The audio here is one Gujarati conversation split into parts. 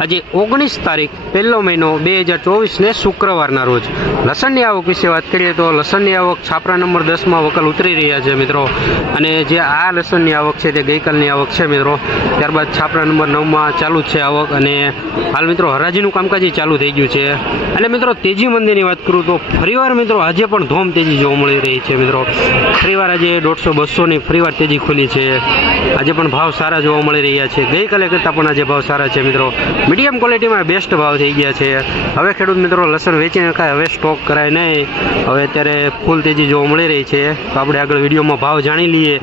આજે ઓગણીસ તારીખ, પહેલો મહિનો બે હજાર ચોવીસને શુક્રવારના રોજ. લસણની આવક વિશે વાત કરીએ તો લસણની આવક છાપરા નંબર દસમાં વકલ ઉતરી રહ્યા છે મિત્રો. અને જે આ લસણની આવક છે તે ગઈકાલની આવક છે મિત્રો. ત્યારબાદ છાપરા નંબર નવમાં ચાલુ છે આવક અને હાલ મિત્રો હરાજીનું કામકાજ ચાલુ થઈ ગયું છે. અને મિત્રો તેજી મંદીની વાત કરું તો ફરીવાર મિત્રો આજે પણ ધોમ તેજી જોવા મળી રહી છે મિત્રો. ફરીવાર આજે દોઢસો બસોની ફરીવાર તેજી ખુલી છે. આજે પણ ભાવ સારા જોવા મળી રહ્યા છે. ગઈકાલે કરતાં પણ આજે ભાવ સારા છે મિત્રો. મીડિયમ ક્વોલિટીમાં બેસ્ટ ભાવ થઈ ગયા છે. હવે ખેડૂત મિત્રો લસણ વેચી નખાય હવે સ્ટોક કરાય નહીં. હવે અત્યારે ફૂલ તેજી જોવા મળી રહી છે. તો આપણે આગળ વિડીયોમાં ભાવ જાણી લઈએ.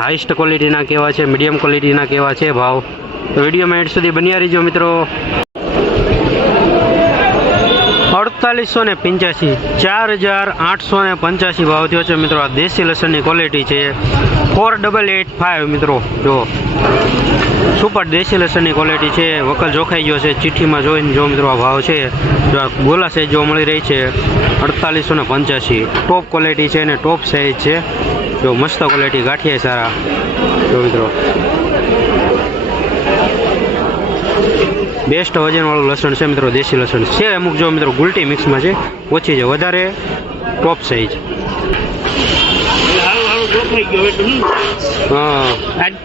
હાઈસ્ટ ક્વોલિટીના કેવા છે મીડિયમ ક્વોલિટીના કેવા છે ભાવ. તો વિડીયોમાં એડ સુધી બન્યા રહીજો મિત્રો. અડતાલીસો ને પંચ્યાસી, ચાર હજાર આઠસો ને પંચ્યાસી ભાવ થયો છે મિત્રો આ દેશી લસણની ક્વોલિટી છે. ફોર ડબલ એટ ફાઇવ મિત્રો, જો. સુપર દેશી લસણની ક્વોલિટી છે. વકલ જોખાઈ ગયો છે. ચિઠ્ઠીમાં જોઈને જો મિત્રો આ ભાવ છે, જો આ ગોલા સાઈઝ જોવા મળી રહી છે, અડતાલીસો ને પંચ્યાસી. ટોપ ક્વોલિટી છે અને ટોપ સાઈઝ છે. જો મસ્ત ક્વોલિટી ગાંઠિયા સારા. જો મિત્રો. બેસ્ટ વજનવાળું લસણ છે મિત્રો, દેશી લસણ છે. અમુક જો મિત્રો ગુલટી મિક્સમાં છે, ઓછી છે, વધારે ટોપ સાઈઝ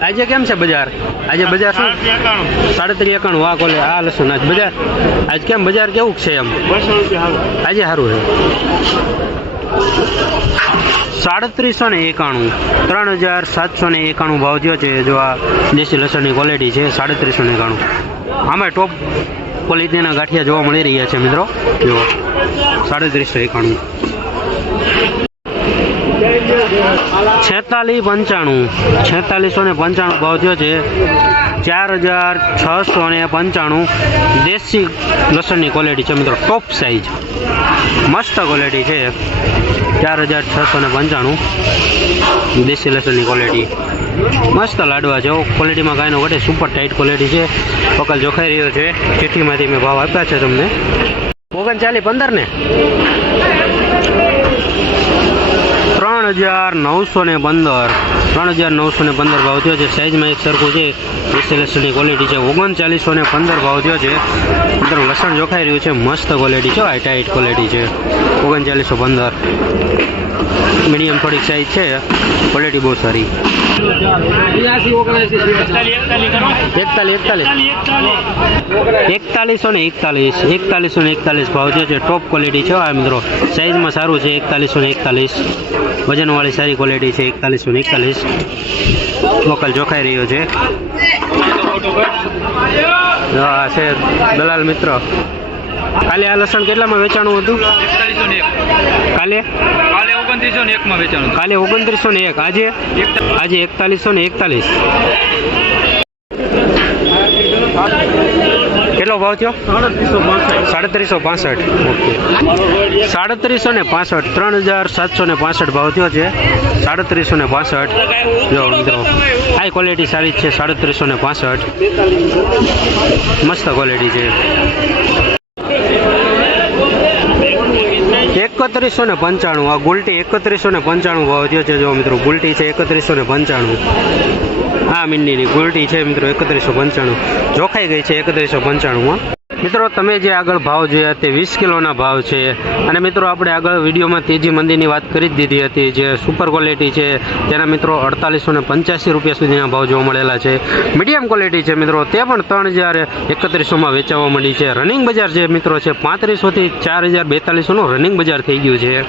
આજ- કેમ છે બજાર? આજે બજાર શું? સાડત્રીસ એકાણું વાઘ કોલે, આ લસણ આજ બજાર આજ કેમ બજાર કેવું છે એમ? આજે સારું છે. સાડત્રીસો ને એકાણું. ત્રણ હજાર સાતસો ને એકાણું ભાવ થયો છે, જો આ દેશી લસણની ક્વોલિટી છે, સાડત્રીસો ને એકાણું. આમાં ટોપ ક્વોલિટીના ગાંઠિયા જોવા મળી રહ્યા છે મિત્રો. જો સાડત્રીસો એકાણું છેતાલીસ પંચાણું. છેતાલીસો ને પંચાણું ભાવ થયો છે. ચાર હજાર છસો ને પંચાણું. દેશી લસણની ક્વોલિટી છે મિત્રો ટોપ સાઈઝ મસ્ત ક્વોલિટી છે. ચાર હજાર છસો ને પંચાણું. દેશી લસણની ક્વોલિટી મસ્ત લાડવા છે ક્વોલિટીમાં કાંઈ નો ઘટે સુપર ટાઈટ ક્વોલિટી છે. પકલ જોખાઈ રહ્યો છે. ચીઠીમાંથી મેં ભાવ આપ્યા છે તમને. ઓગણચાલીસ પંદર ને? ત્રણ હજાર નવસો ને પંદર. ત્રણ હજાર નવસો ને પંદર ભાવ થયો છે. સાઇઝમાં એક સરખું છે. લસણની ક્વોલિટી છે ઓગણચાલીસો ને પંદર ભાવ થયો છે. અંદર લસણ જોખાઈ રહ્યું છે, મસ્ત ક્વોલિટી છે હાઈટાઈટ ક્વોલિટી છે. ઓગણચાલીસો પંદર. મીડિયમ થોડીક સાઇઝ છે ક્વોલિટી બહુ સારી. એકતાલીસ એકતાલીસ એકતાલીસો ને એકતાલીસ, એકતાલીસો ને એકતાલીસ ભાવ છે ટોપ ક્વોલિટી છે, આ મિત્રો. સાઇઝમાં સારું છે, એકતાલીસો ને એકતાલીસ. વજનવાળી સારી ક્વોલિટી છે, એકતાલીસો ને એકતાલીસ. લોકલ જોખાઈ રહ્યો છે. હા છે. દલાલ મિત્ર. કાલે આ લસણ કેટલામાં વેચાણું હતું? કાલે? કાલે ઓગણત્રીસો ને એકમાં વેચાણું કાલે ઓગણત્રીસો ને એક. આજે? આજે એકતાલીસો ને એકતાલીસ. કેટલો ભાવ થયો? સાડત્રીસો પાસઠ. ઓકે. સાડત્રીસો ને પાસઠ. ત્રણ હજાર સાતસો ને પાસઠ ભાવ થયો છે. સાડત્રીસો ને પાસઠ. જો મિત્રો હાઈ ક્વોલિટી સારી છે સાડત્રીસો ને પાસઠ. મસ્ત ક્વોલિટી છે. એકત્રીસો ને પંચાણું. આ ગુલટી એકત્રીસો ને પંચાણું ભાવ થયો છે જો મિત્રો ગુલટી છે એકત્રીસો ને પંચાણું. હા મિન્નીની ગુલટી છે મિત્રો, એકત્રીસો પંચાણું. જોખાઈ ગઈ છે એકત્રીસો પંચાણુંમાં. મિત્રો, તમે જે આગળ ભાવ જોયા તે વીસ કિલોના ભાવ છે. અને મિત્રો, આપણે આગળ વિડીયોમાં તેજી મંદીની વાત કરી જ દીધી હતી, જે સુપર ક્વોલિટી છે. તેના મિત્રો, અડતાલીસો ને પંચ્યાસી રૂપિયા સુધીના ભાવ જોવા મળેલા છે. મીડિયમ ક્વોલિટી છે મિત્રો, તે પણ ત્રણ હજાર એકત્રીસોમાં વેચાવા મળી છે. રનિંગ બજાર જે મિત્રો છે, પાંત્રીસોથી ચાર હજાર બેતાલીસોનું રનિંગ બજાર થઈ ગયું છે.